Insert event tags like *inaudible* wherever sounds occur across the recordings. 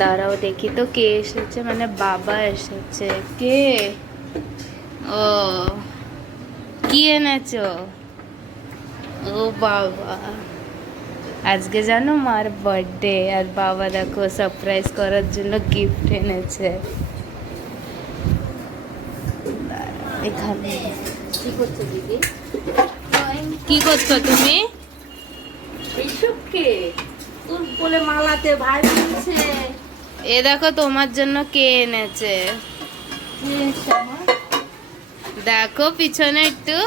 দাঁড়াও দেখি তো কে এসেছে? মানে বাবা এসেছে। কে? ও কি এনেছ? ও বাবা। আজকে জানো মার বার্থডে আর বাবা দেখো সারপ্রাইজ করার জন্য গিফট এনেছে। এখানে। কি করছ দিদি? কি করছ তুমি? এইসব কে? তোর বলে মালাতে ভাই এ দেখো তোমার জন্য কে এনেছে? দেখো পিছনে একটু।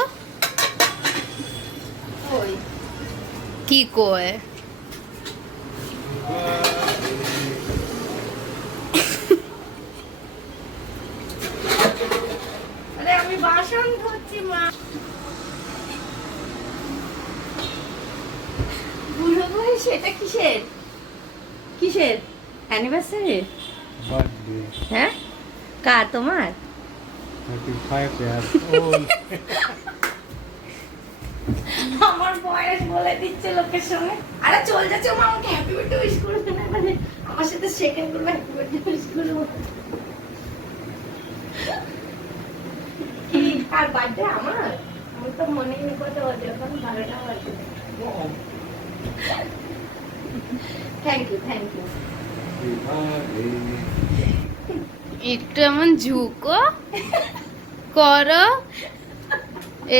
কি কয়? সেটা কিসের? কিসের? অ্যানিভার্সারি হ্যাঁ? কার তোমার? 35 years *laughs* আমার বয়স বলে দিচ্ছে লোকের সঙ্গে। আরে চল যাচ্ছে মা আমাকে হ্যাপি বার্থডে উইশ করবে না মানে আমার সাথে সেকেন্ড করবে হ্যাপি বার্থডে উইশ করবে কি কার বার্থডে আমার? আমার তো মনে নেই কত বাজে এখন বারোটা বাজে। থ্যাংক ইউ থ্যাংক ইউ একটু এমন ঝুঁকো। করো।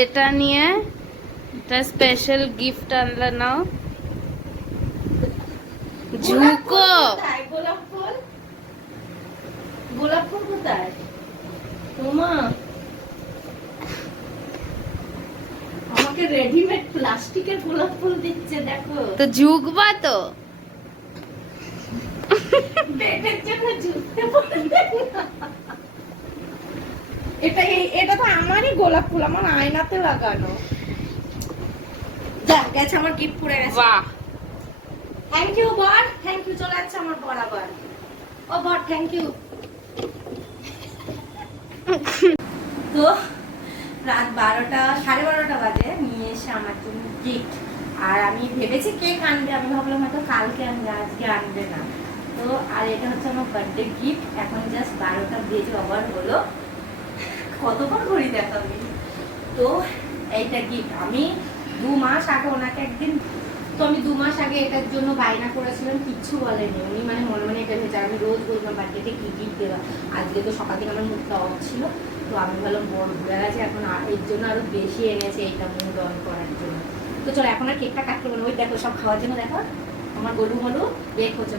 এটা নিয়ে এটা স্পেশাল গিফট আনলে নাও। ঝুঁকো? গোলাপ ফুল গোলাপ ফুল কোথায় তোমা আমাকে রেডিমেড প্লাস্টিকের গোলাপ ফুল দিচ্ছে দেখো। তো ঝুঁকবা তো পেটের জন্য ঝুঁকতে পারবে না। এটা এই- এটা তো আমারই গোলাপ ফুল আমার আয়নাতে লাগানো। যা গেছে আমার গিফট পড়ে গেছে। বাহ। থ্যাংক ইউ বর। থ্যাংক ইউ চলে যাচ্ছে আমার বর আবার ও বর থ্যাংক ইউ তো রাত বারোটা সাড়ে বারোটা বাজে নিয়ে এসে আমার জন্য গিফট আর আমি ভেবেছি কেক আনবে আমি ভাবলাম হয়তো কালকে আনবে আজকে আনবে না। তো, আর এটা হচ্ছে আমার বার্থডে গিফট এখন জাস্ট বারোটা বেজে আবার হলো। কতবার ঘড়ি দেখাবি? তো, এইটা গিফট আমি দু মাস আগে ওনাকে একদিন, তো আমি দু মাস আগে এটার জন্য বায়না করেছিলাম, কিচ্ছু বলেনি। উনি মানে মনে মনে এটা আর আমি রোজ বলতাম বার্থডেতে কি গিফট দেওয়া আজকে তো সকাল থেকে আমার মুখটা অফ ছিল। তো আমি ভাবলাম, বড় ঘুরে গেছে, এখন এর জন্য আরও বেশি এনেছে এইটা মুড অন করার জন্য। তো চলো, এখন আর কেকটা কাটতে পারব ওই দেখো, সব খাওয়ার জন্য দেখো। আমার গরু হলু বেক হচ্ছে।